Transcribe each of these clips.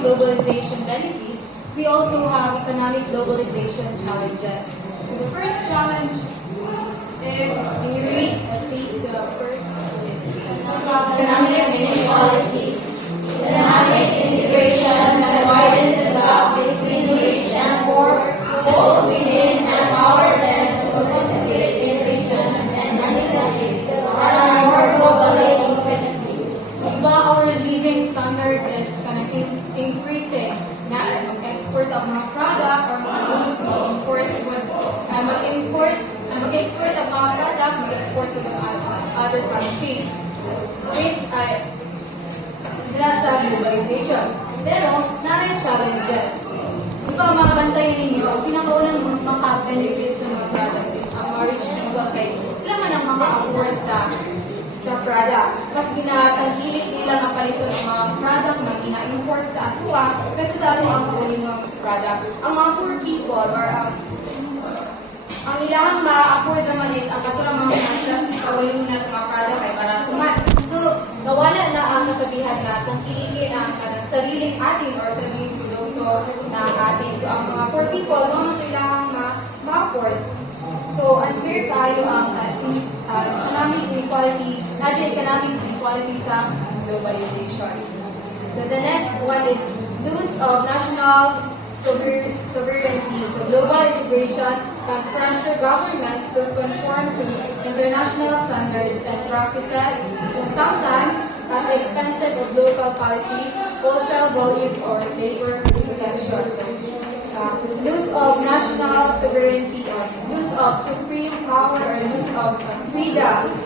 globalization benefits, we also have economic globalization challenges. So the first challenge is, can you read at least the first economic inequality. Economic integration has widened the gap between rich and poor, both within and outer than concentrated in regions and countries that are more globally competitive. Diba, our living standard is kind of increasing na mag-export of mga product or mga goods, mag-export of mga product, mag-export to the other countries, which ay sa globalization. Pero, namin challenges. Di ba, mabantayin ninyo, ang pinakaunang maka-benefit sa mga product is ang mga rich people kay sila man ang maka-afford sa product. Mas ginatangkilik nila nga palito ng mga product na ina-import sa atua kasi sa ato ang kauling ng product. Ang mga poor people or ang ilang ma-afford naman is ang katulang mga kauling na mga product ay para kumat. So, nawala na ang kasabihan na tangkilikin ang sariling atin or sariling produkto na atin. So, ang mga poor people, mga kailangan ma-afford. So, unfair tayo ang economic inequality, economic inequality sa globalization. So, the next one is loss of national sovereignty. So, global integration can pressure governments to conform to international standards and practices, and sometimes at the expense of local policies, cultural values, or labor protection. Loss of national sovereignty, loss of supreme power, or loss of freedom.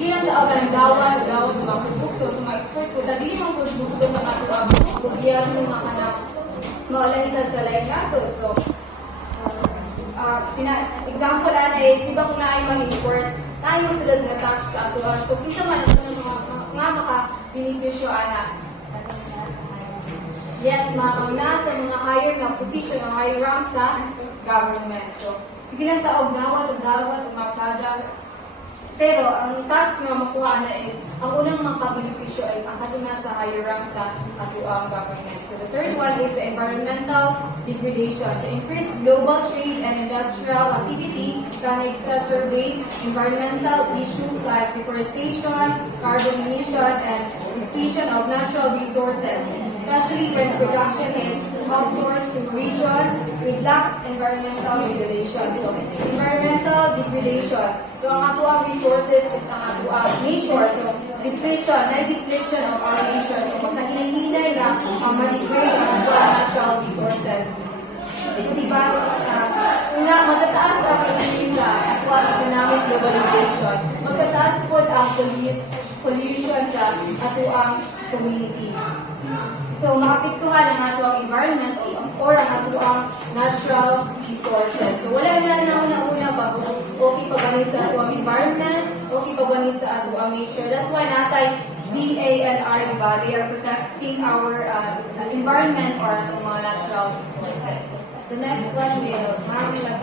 Sige ang dawat mga produkto sa mga export ko, dali ang produkto na katuwag, gobyerno na anak, maulanitan sa lain kaso. So, example ana is, di ba kung naay mag-export, naay masulod na tax sa atuan. So, kita man ito ng mga maka-beneficyo ana. Yes, nasa mga higher na position, mga higher rank sa government. So, sige lang taog dawat, mga product. Pero, ang tax nga makuha na is, ang unang makabeneficyo ay ang katuna sa higher rank sa katuang government. So, the third one is the environmental degradation. The increased global trade and industrial activity can exacerbate environmental issues like deforestation, carbon emission, and depletion of natural resources, especially when production is outsourced to regions with lax environmental regulation. So, environmental degradation. So, ang atuang resources is ang atuang nature. So, depletion of our nature. So, pagkahinay-hinay na ang ma-degrade ang atuang natural resources. So, diba, magtataas ang pagkakas sa atuang economic globalization. Magtataas po ang pollution sa atuang community. So, maapektuhan ang ato ang environment or ang ato ang natural resources. So, wala na una bago okay pa ba ni sa ato ang environment, okay pa ba ni sa ato ang nature. That's why natay DANR, diba? They are protecting our environment or ang mga natural resources. The next one will, marami lang